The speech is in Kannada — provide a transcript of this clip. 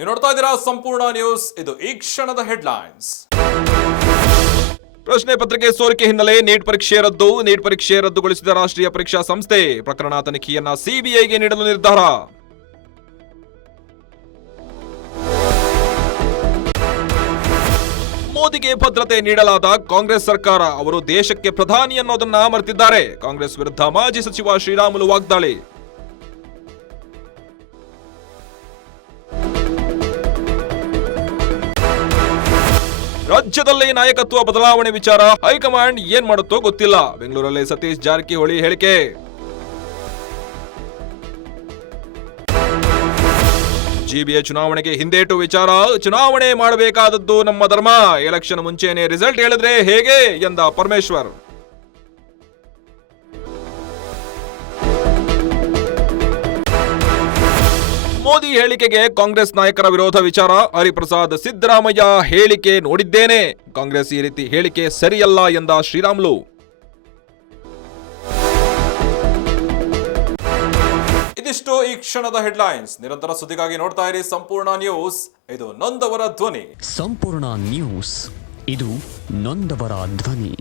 ನೀವು ನೋಡ್ತಾ ಇದ್ದೀರಾ ಸಂಪೂರ್ಣ ನ್ಯೂಸ್. ಇದು ಈ ಕ್ಷಣದ ಹೆಡ್ಲೈನ್ಸ್. ಪ್ರಶ್ನೆ ಪತ್ರಿಕೆ ಸೋರಿಕೆ ಹಿನ್ನೆಲೆ ನೀಟ್ ಪರೀಕ್ಷೆ ರದ್ದುಗೊಳಿಸಿದ ರಾಷ್ಟ್ರೀಯ ಪರೀಕ್ಷಾ ಸಂಸ್ಥೆ ಪ್ರಕರಣ ತನಿಖೆಯನ್ನ ಸಿಬಿಐಗೆ ನೀಡಲು ನಿರ್ಧಾರ. ಮೋದಿಗೆ ಭದ್ರತೆ ನೀಡಲಾದ ಕಾಂಗ್ರೆಸ್ ಸರ್ಕಾರ, ಅವರು ದೇಶಕ್ಕೆ ಪ್ರಧಾನಿ ಅನ್ನೋದನ್ನ ಮರೆತಿದ್ದಾರೆ. ಕಾಂಗ್ರೆಸ್ ವಿರುದ್ಧ ಮಾಜಿ ಸಚಿವ ಶ್ರೀರಾಮುಲು ವಾಗ್ದಾಳಿ. ರಾಜ್ಯದಲ್ಲಿ ನಾಯಕತ್ವ ಬದಲಾವಣೆ ವಿಚಾರ ಹೈಕಮಾಂಡ್ ಏನ್ ಮಾಡುತ್ತೋ ಗೊತ್ತಿಲ್ಲ. ಬೆಂಗಳೂರಲ್ಲಿ ಸತೀಶ್ ಜಾರಕಿಹೊಳಿ ಹೇಳಿಕೆ. ಜಿಬಿಎ ಚುನಾವಣೆಗೆ ಹಿಂದೇಟು ವಿಚಾರ, ಚುನಾವಣೆ ಮಾಡಬೇಕಾದದ್ದು ನಮ್ಮ ಧರ್ಮ, ಎಲೆಕ್ಷನ್ ಮುಂಚೆನೆ ರಿಸಲ್ಟ್ ಹೇಳಿದ್ರೆ ಹೇಗೆ ಎಂದ ಪರಮೇಶ್ವರ್. ಮೋದಿ ಹೇಳಿಕೆಗೆ ಕಾಂಗ್ರೆಸ್ ನಾಯಕರ ವಿರೋಧ ವಿಚಾರ, ಹರಿಪ್ರಸಾದ್ ಸಿದ್ದರಾಮಯ್ಯ ಹೇಳಿಕೆ ನೋಡಿದ್ದೇನೆ, ಕಾಂಗ್ರೆಸ್ ಈ ರೀತಿ ಹೇಳಿಕೆ ಸರಿಯಲ್ಲ ಎಂದ ಶ್ರೀರಾಮುಲು. ಇದಿಷ್ಟು ಈ ಕ್ಷಣದ ಹೆಡ್ಲೈನ್ಸ್. ನಿರಂತರ ಸುದ್ದಿಗಾಗಿ ನೋಡ್ತಾ ಇರಿ ಸಂಪೂರ್ಣ ನ್ಯೂಸ್. ಇದು ನೊಂದವರ ಧ್ವನಿ. ಸಂಪೂರ್ಣ ನ್ಯೂಸ್, ಇದು ನೊಂದವರ ಧ್ವನಿ.